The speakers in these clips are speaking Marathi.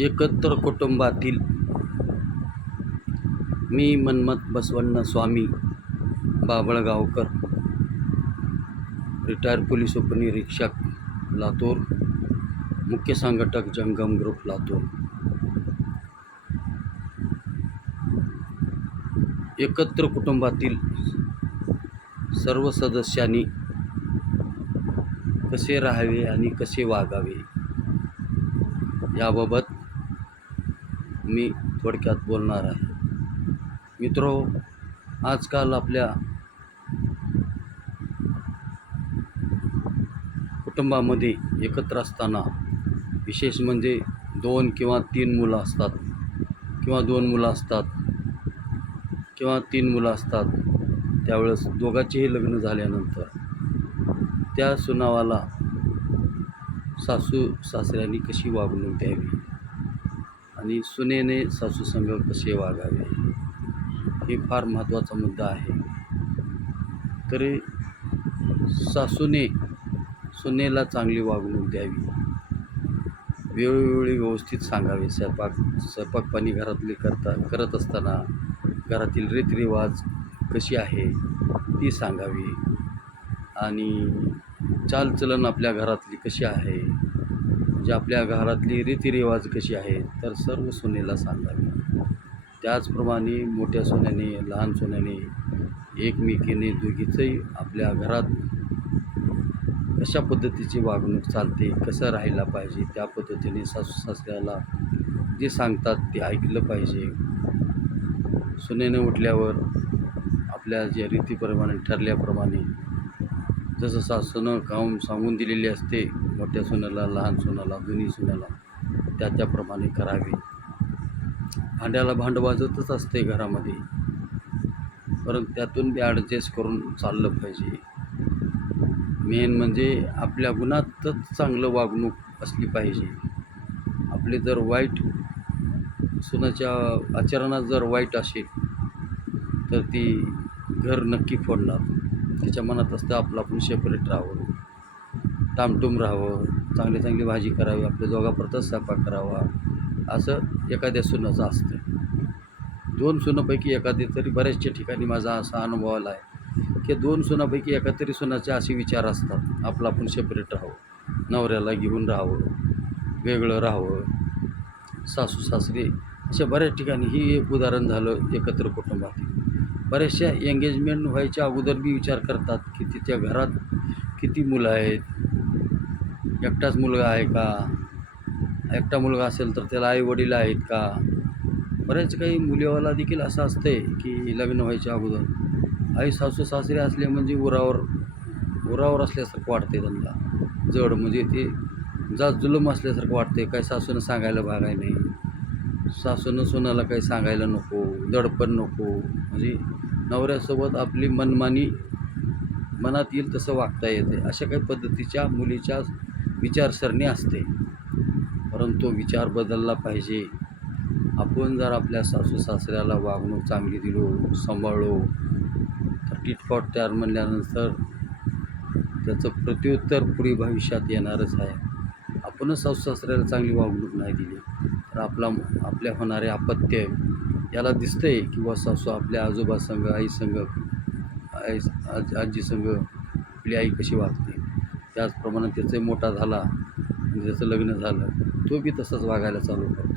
एकत्र कुटुंबातील मी मन्मथ बसवण्ण स्वामी बाबळगावकर रिटायर पोलीस उपनिरीक्षक लातूर मुख्य संघटक जंगम ग्रुप लातूर. एकत्र कुटुंबातील सर्व सदस्यांनी कसे राहावे आणि कसे वागावे याबाबत मी थोडक्यात बोलणार आहे. मित्रो आजकाल आपल्या कुटुंबामध्ये एकत्र असताना विशेष म्हणजे दोन किंवा तीन मुलं असतात किंवा दोन मुलं असतात किंवा तीन मुलं असतात त्यावेळेस दोघांचेही लग्न झाल्यानंतर त्या सुनावाला सासू सासऱ्यांनी कशी वागणूक द्यावी? आणि सुनेने सासू कसे वागावे हे फार महत्त्वाचा मुद्दा आहे. तरी सासूने सुनेला चांगली वागणूक द्यावी. वेळोवेळी व्यवस्थित सांगावे. स्वयंपाक स्वयंपाकपाणी घरातले करता करत असताना घरातील रीतिरिवाज कशी आहे ती सांगावी. आणि चालचलन आपल्या घरातली कशी आहे म्हणजे आपल्या घरातली रीतिरिवाज कशी आहे तर सर्व सुनेला सांगावी त्याचप्रमाणे मोठ्या सोन्याने लहान सोन्याने एकमेकीने दोघीचंही आपल्या घरात कशा पद्धतीची वागणूक चालते कसं राहायला पाहिजे त्या पद्धतीने सासू सासऱ्याला जे सांगतात ते ऐकलं पाहिजे. सुनेने उठल्यावर आपल्या ज्या रीतीप्रमाणे ठरल्याप्रमाणे जसं सासूनं काम सांगून दिलेली असते मोठ्या सुनाला लहान सुनाला दोन्ही सुनाला त्या त्याप्रमाणे करावे. भांड्याला भांड वाजतच असते घरामध्ये. परंतु त्यातून बी ॲडजस्ट करून चाललं पाहिजे. मेन म्हणजे आपल्या गुणातच चांगलं वागणूक असली पाहिजे. आपले जर वाईट सुनाच्या आचरणात जर वाईट असेल तर ती घर नक्की फोडणार. तिच्या मनात असतं आपलं आपण सेपरेट राहावं. टामटूम राहावं चांगली चांगली भाजी करावी आपल्या दोघापुरताच स्वयंपाक करावा असं एखाद्या सुनाचं असतं. दोन सुनापैकी एखादी तरी बऱ्याचशा ठिकाणी माझा असा अनुभव आला आहे की दोन सुनापैकी एका तरी सुनाचे असे विचार असतात. आपलं आपण सेपरेट राहावं नवऱ्याला घेऊन राहावं वेगळं राहावं. सासू सासरे अशा बऱ्याच ठिकाणी ही एक उदाहरण झालं एकत्र कुटुंबातील बऱ्याचशा एंगेजमेंट व्हायच्या अगोदर बी विचार करतात की तिच्या घरात किती मुलं आहेत एकटाच मुलगा आहे का? एकटा मुलगा असेल तर त्याला आई वडील आहेत का? बरेच काही मुलीवाला देखील असं असते की लग्न व्हायच्या अगोदर. आई सासू सासरे असले म्हणजे उरावर उरावर असल्यासारखं वाटते त्यांना. जड म्हणजे ते जा जुलम असल्यासारखं वाटते काही सासूनं सांगायला भागाय नाही. सासूनं सोनाला काही सांगायला नको. दडपण नको. म्हणजे नवऱ्यासोबत आपली मनमानी मनात येईल तसं वागता येते अशा काही पद्धतीच्या मुलीच्या विचारसरणी असते. परंतु विचार बदलला पाहिजे. आपण जर आपल्या सासू सासऱ्याला वागणूक चांगली दिलो सांभाळलो तर टिटफॉट तयार म्हणल्यानंतर त्याचं प्रत्युत्तर पुढे भविष्यात येणारच आहे. आपणच सासू सासऱ्याला चांगली वागणूक नाही दिली तर आपला आपल्या होणारे अपत्य याला दिसतंय किंवा सासू आपल्या आजोबा संघ आई संघ आई आज आजी संघ आपली आई कशी वागते? त्याचप्रमाणे त्याचाही मोठा झाला आणि त्याचं लग्न झालं. तो बी तसंच वागायला चालू करतो.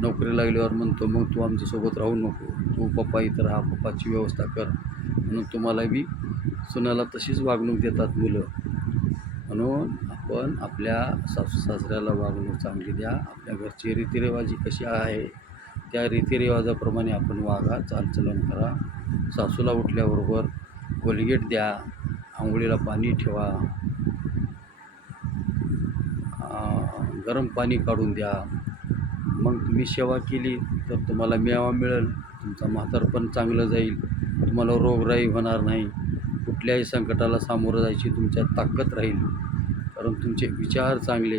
नोकरी लागल्यावर म्हणतो मग तू आमच्यासोबत राहू नको. तू पप्पा इथं राहा पप्पाची व्यवस्था कर. म्हणून तुम्हाला बी सुनाला तशीच वागणूक देतात मुलं. म्हणून आपण आपल्या सासू सासऱ्याला वागणूक चांगली द्या. आपल्या घरची रीतिरिवाजी कशी आहे त्या रीतिरिवाजाप्रमाणे आपण वागा चालचलन करा. सासूला उठल्याबरोबर कोलगेट द्या आंघोळीला पाणी ठेवा. गरम पाणी काढून द्या. मग तुम्ही सेवा केली तर तुम्हाला मेवा मिळेल तुमचं म्हातारपण चांगलं जाईल तुम्हाला रोगराई होणार नाही. कुठल्याही संकटाला सामोरं जायची तुमच्यात ताकद राहील. कारण तुमचे विचार चांगले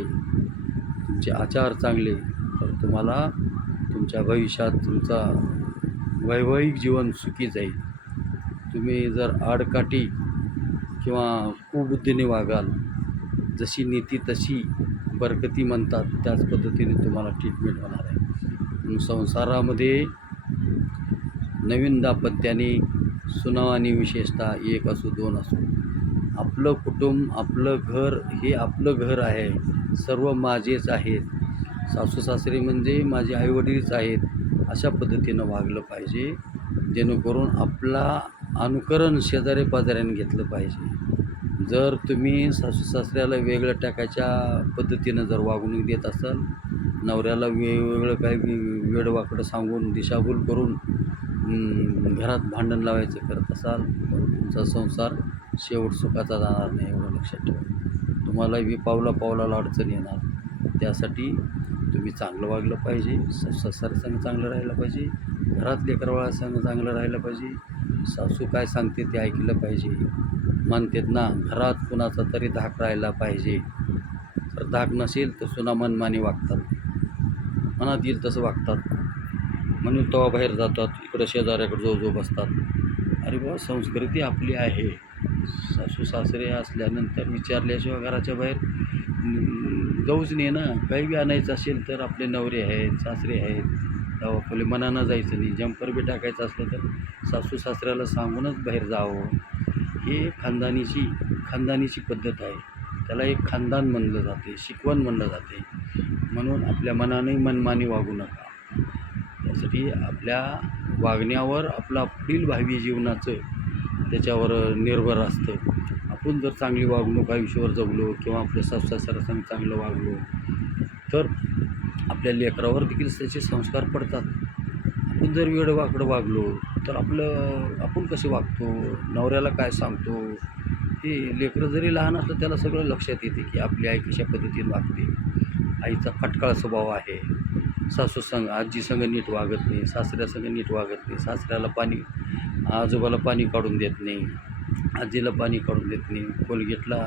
तुमचे आचार चांगले तर तुम्हाला तुमच्या भविष्यात तुमचा वैवाहिक जीवन सुखी जाईल. तुम्ही जर आडकाठी किंवा कुबुद्धीने वागाल जशी नीती तशी बरकती म्हणतात त्याच पद्धतीने तुम्हाला ट्रीटमेंट होणार आहे. संसारामध्ये नवीन दाम्पत्याने सुनावानी विशेषतः एक असो दोन असो आपलं कुटुंब आपलं घर हे आपलं घर आहे सर्व माझेच आहेत. सासू सासरे म्हणजे माझे आईवडीलच आहेत अशा पद्धतीनं वागलं पाहिजे जेणेकरून आपला अनुकरण शेजारी पाजाऱ्याने घेतलं पाहिजे. जर तुम्ही सासू सासऱ्याला वेगळं टाकायच्या पद्धतीनं जर वागणूक देत असाल नवऱ्याला वेगवेगळं काही वे- वेडवाकडं सांगून दिशाभूल करून घरात भांडण लावायचं करत असाल तुमचा संसार शेवट सुखाचा जाणार नाही एवढं लक्षात ठेवा. तुम्हाला बी पावला पावलाला अडचण येणार. त्यासाठी तुम्ही चांगलं वागलं पाहिजे संग चांगलं राहिलं पाहिजे घरात लेकरवाळा संग चांगलं राहिलं पाहिजे. सासू काय सांगते ते ऐकलं पाहिजे. म्हणतात ना घरात कुणाचा तरी धाक राहिला पाहिजे. तर धाक नसेल तर सुना मनमानी वागतात. मनात येईल तसं वागतात. म्हणून तेव्हा बाहेर जातात इकडं शेजाऱ्याकडे जो जो बसतात. अरे बाबा संस्कृती आपली आहे. सासू सासरे असल्यानंतर विचारल्याशिवाय घराच्या बाहेर जाऊच नाही ना. काही बी आणायचं असेल तर आपले नवरे आहेत सासरे आहेत तेव्हा आपले मनानं जायचं नाही. जंपर बी टाकायचं असलं तर सासू सासऱ्याला सांगूनच बाहेर जावं. हे खानदानीची खानदानीची पद्धत आहे. त्याला एक खानदान म्हणलं जाते शिकवण म्हणलं जाते. म्हणून आपल्या मनाने मनमानी वागू नका. त्यासाठी आपल्या वागण्यावर आपला पुढील भावी जीवनाचं त्याच्यावर निर्भर असतं. आपण जर चांगली वागणूक आयुष्यावर जगलो किंवा आपल्या सासऱ्यासंग चांगलं वागलो तर आपल्या लेकरावर देखील त्याचे संस्कार पडतात. आपण जर वेडवाकडं वागलो तर आपलं आपण कसे वागतो? नवऱ्याला काय सांगतो? हे लेकरं जरी लहान असलं त्याला सगळं लक्षात येते की आपली आई कशा पद्धतीने वागते. आईचा फटकाळ स्वभाव आहे. सासू संग आजी संग नीट वागत नाही सासऱ्यासंग नीट वागत नाही सासऱ्याला पाणी आजोबाला पाणी काढून देत नाही आजीला पाणी काढून देत नाही कोलगेटला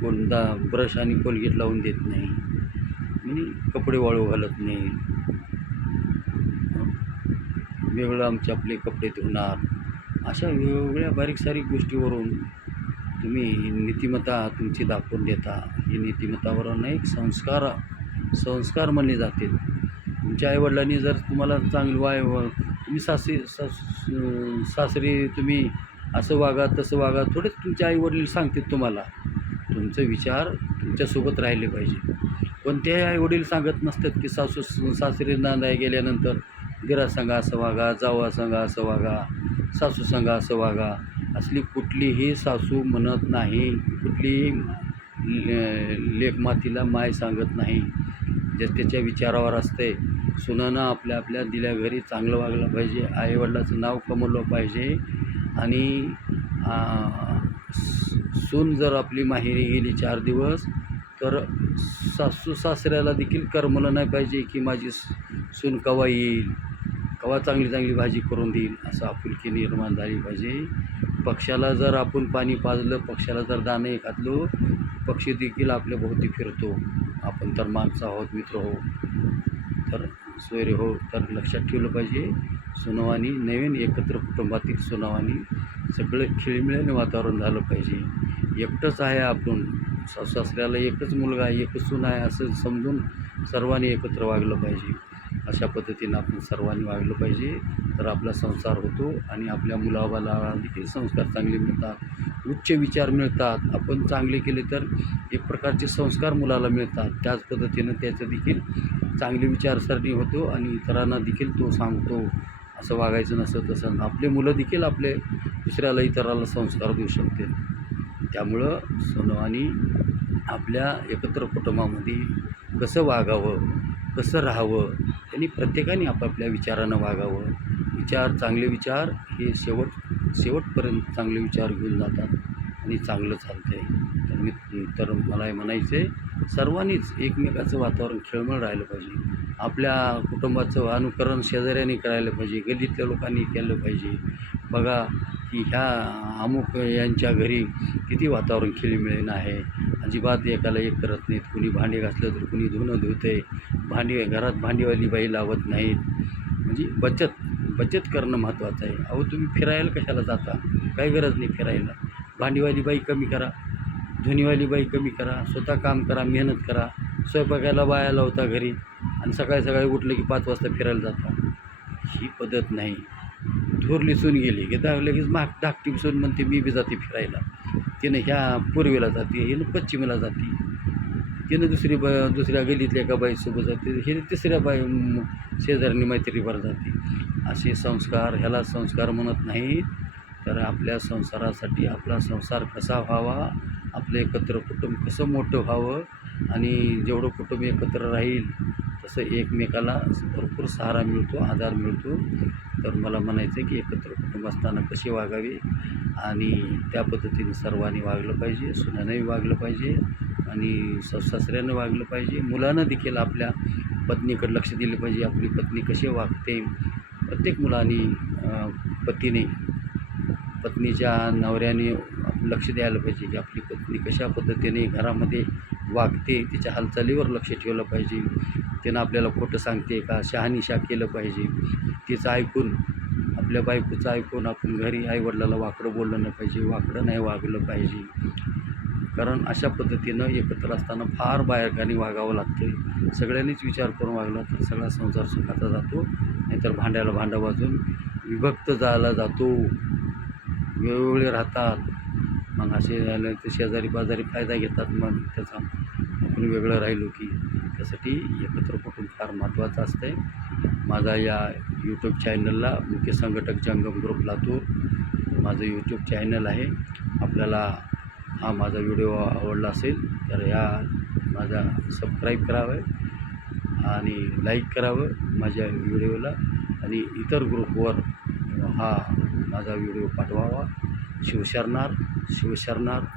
कोणता ब्रश आणि कोलगेट लावून देत नाही म्हणजे कपडे वाळू घालत नाही. वेगळं आमचे आपले कपडे धुणार अशा वेगवेगळ्या बारीक सारीक गोष्टीवरून तुम्ही नीतिमत्ता तुमची दाखवून देता. ही नीतिमत्तावर अनेक संस्कार संस्कार म्हणले जातील. तुमच्या आईवडिलांनी जर तुम्हाला चांगली वाय व- तुम्ही सासरी सास सासरी तुम्ही असं वागा तसं वागा थोडेच तुमचे आईवडील सांगतात तुम्हाला. तुमचे विचार तुमच्यासोबत राहिले पाहिजे. कोणत्याही आईवडील सांगत नसतात की सासू सासरी नांदाय गेल्यानंतर दिरा असं वागा जावा संघा असं वागा सासू संघ असं वागा. असली कुठलीही सासू म्हणत नाही कुठलीही लेखमातीला माय सांगत नाही. जे त्याच्या विचारावर असते सुनानं आपल्या आपल्या दिल्या घरी चांगलं वागलं पाहिजे आईवडिलाचं नाव कमवलं पाहिजे आणि सून जर आपली माहेरी गेली चार दिवस तर सासू सासऱ्याला देखील करमलं नाही पाहिजे की माझी सून कवा येईल कवा चांगली चांगली भाजी करून देईल असं आपुलकी निर्माण झाली पाहिजे. पक्षाला जर आपण पाणी पाजलं पक्षाला जर दाणे घातलो पक्षी देखील आपल्या भोवती फिरतो. आपण तर माणसं आहोत मित्र हो तर सोयरे हो तर लक्षात ठेवलं पाहिजे. सुनावानी नवीन एकत्र कुटुंबातील सुनावानी सगळं खिळमिळेने वातावरण झालं पाहिजे. एकटंच आहे आपण. सासऱ्याला एकच मुलगा आहे एकच सून आहे असं समजून सर्वांनी एकत्र वागलं पाहिजे. अशा पद्धतीनं आपण सर्वांनी वागलं पाहिजे. तर आपला संसार होतो आणि आपल्या मुलाबाला देखील संस्कार चांगले मिळतात. उच्च विचार मिळतात. आपण चांगले केले तर एक प्रकारचे संस्कार मुलाला मिळतात. त्याच पद्धतीनं त्याचं देखील चांगली विचारसरणी होतो आणि इतरांना देखील तो सांगतो. असं वागायचं नसतं तसं. आपले मुलं देखील आपले दुसऱ्याला इतराला संस्कार देऊ शकते. त्यामुळं सोनवानी आपल्या एकत्र कुटुंबामध्ये कसं वागावं कसं राहावं त्यांनी प्रत्येकाने आपापल्या विचारानं वागावं. विचार चांगले विचार हे शेवट शेवटपर्यंत चांगले विचार घेऊन जातात आणि चांगलं चालतं आहे तर मी तर मला हे म्हणायचं आहे सर्वांनीच एकमेकाचं वातावरण खेळमळ राहिलं पाहिजे. आपल्या कुटुंबाचं अनुकरण शेजाऱ्याने करायला पाहिजे गल्लीतल्या लोकांनी केलं पाहिजे. बघा की ह्या अमुक यांच्या घरी किती वातावरण खेळीमेळीन आहे? अजिबात एकाला एक करत नाहीत. कुणी भांडे घासलं तर कुणी धुणं धुते. भांडी घरात भांडीवाली बाई लावत नाहीत. म्हणजे बचत बचत करणं महत्त्वाचं आहे. अहो तुम्ही फिरायला कशाला जाता? काही गरज नाही फिरायला. भांडीवाली बाई कमी करा. धुनीवाली बाई कमी करा. स्वतः काम करा मेहनत करा. स्वयंपाकाला बाया लावता घरी. आणि सकाळी सकाळी उठलं की पाच वाजता फिरायला जाता. ही पद्धत नाही. थोरली सून गेली की दा लगेच माग धाकटी सून म्हणते मी बी जाते फिरायला. तिनं ह्या पूर्वेला जाते हिनं पश्चिमेला जाते. तिनं दुसरी ब दुसऱ्या गलीतल्या एका बाईसोबत जाते हिने तिसऱ्या बाई म- शेजारनी मैत्रीवर जाते. असे संस्कार ह्याला संस्कार म्हणत नाही तर आपल्या संसारासाठी आपला संसार कसा व्हावा आपलं एकत्र कुटुंब कसं मोठं व्हावं आणि जेवढं कुटुंब एकत्र राहील असं एकमेकाला भरपूर सहारा मिळतो आधार मिळतो. तर मला म्हणायचं आहे की एकत्र कुटुंब असताना कसे वागावे? आणि त्या पद्धतीने सर्वांनी वागलं पाहिजे सुनानंही वागलं पाहिजे आणि सासऱ्यानं वागलं पाहिजे. मुलानं देखील आपल्या पत्नीकडे लक्ष दिलं पाहिजे आपली पत्नी कशी वागते. प्रत्येक मुलाने पतीने पत्नीच्या नवऱ्याने लक्ष द्यायला पाहिजे की आपली पत्नी कशा पद्धतीने घरामध्ये वागते तिच्या हालचालीवर लक्ष ठेवलं पाहिजे. तिनं आपल्याला खोटं सांगते का? शहानिशा केलं पाहिजे. तिचं ऐकून आपल्या बायकोचं ऐकून आपण घरी आईवडिलाला वाकडं बोललं नाही पाहिजे वाकडं नाही वागलं पाहिजे. कारण अशा पद्धतीनं एकत्र असताना फार बाहेरगाणी वागावं लागतं. सगळ्यांनीच विचार करून वागला तर सगळा संसार सुखाचा जातो. नाहीतर भांड्याला भांडं वाजून विभक्त जायला जातो. वेगवेगळे राहतात. मग असे झालं तर शेजारी पाजारी फायदा घेतात. मग त्याचा आपण वेगळं राहिलो की त्यासाठी एकत्र कुटुंब फार महत्त्वाचं असतं आहे माझा या यूट्यूब चॅनलला मुख्य संघटक जंगम ग्रुप लातूर माझं यूट्यूब चॅनल आहे. आपल्याला हा माझा व्हिडिओ आवडला असेल तर या माझा सबस्क्राईब करावं आणि लाईक करावं माझ्या व्हिडिओला आणि इतर ग्रुपवर हा माझा व्हिडिओ पाठवावा. Shusernar, Shusernar,